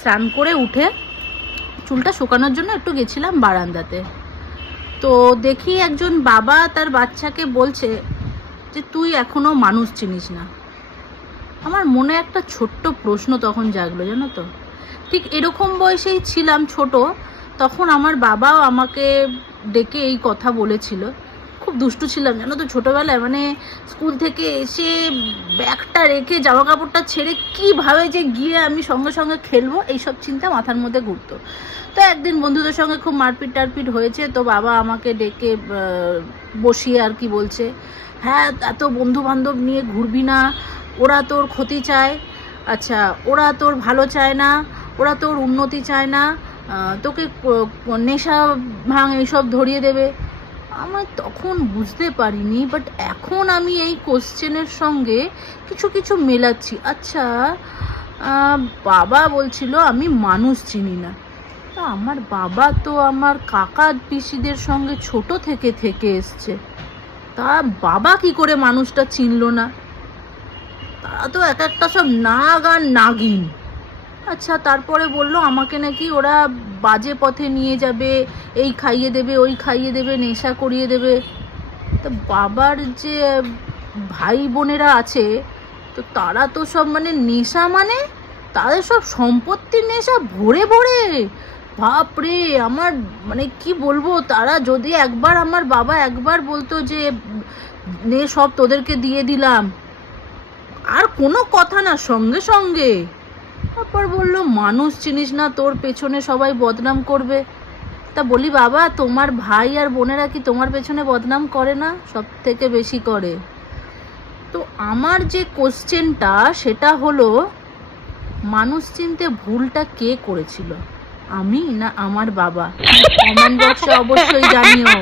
স্নান করে উঠে চুলটা শুকানোর জন্য একটু গেছিলাম বারান্দাতে। তো দেখি একজন বাবা তার বাচ্চাকে বলছে যে তুই এখনো মানুষ চিনিস না। আমার মনে একটা ছোট্ট প্রশ্ন তখন জাগলো, জানো তো। ঠিক এরকম বয়সেই ছিলাম, ছোট, তখন আমার বাবাও আমাকে ডেকে এই কথা বলেছিল। খুব দুষ্টু ছিলাম, জানো তো, ছোটোবেলায়। মানে স্কুল থেকে এসে ব্যাগটা রেখে জামা কাপড়টা ছেড়ে কীভাবে যে গিয়ে আমি সঙ্গে সঙ্গে খেলবো এইসব চিন্তা মাথার মধ্যে ঘুরতো। তো একদিন বন্ধুদের সঙ্গে খুব মারপিট টারপিট হয়েছে, তো বাবা আমাকে ডেকে বসিয়ে আর কি বলছে, হ্যাঁ এত বন্ধু বান্ধব নিয়ে ঘুরবি না, ওরা তোর ক্ষতি চায়, আচ্ছা ওরা তোর ভালো চায় না, ওরা তোর উন্নতি চায় না, তোকে নেশা ভাঙ এইসব ধরিয়ে দেবে। আমার তখন বুঝতে পারিনি, বাট এখন আমি এই কোশ্চেনের সঙ্গে কিছু কিছু মেলাচ্ছি। আচ্ছা, বাবা বলছিল আমি মানুষ চিনি না। তা আমার বাবা তো আমার কাকা পিসিদের সঙ্গে ছোট থেকে থেকে এসছে, তা বাবা কি করে মানুষটা চিনল না? তারা তো এক একটা সব নাগ আর নাগিন। আচ্ছা, তারপরে বলল আমাকে নাকি ওরা বাজে পথে নিয়ে যাবে, এই খাইয়ে দেবে, ওই খাইয়ে দেবে, নেশা করিয়ে দেবে। তো বাবার যে ভাই বোনেরা আছে, তো তারা তো সব মানে নেশা, মানে তাদের সব সম্পত্তির নেশা ভরে ভরে। বাপরে, আমার মানে কি বলবো, তারা যদি একবার, আমার বাবা একবার বলতো যে নে সব তোদেরকে দিয়ে দিলাম, আর কোনো কথা না, সঙ্গে সঙ্গে। তারপর বললো মানুষ চিনিস না, তোর পেছনে সবাই বদনাম করবে। তা বলি বাবা, তোমার ভাই আর বোনেরা কি তোমার পেছনে বদনাম করে না? সব থেকে বেশি করে। তো আমার যে কোশ্চেনটা সেটা হলো, মানুষ চিনতে ভুলটা কে করেছিল, আমি না আমার বাবা? কমেন্ট বক্সে অবশ্যই জানিও।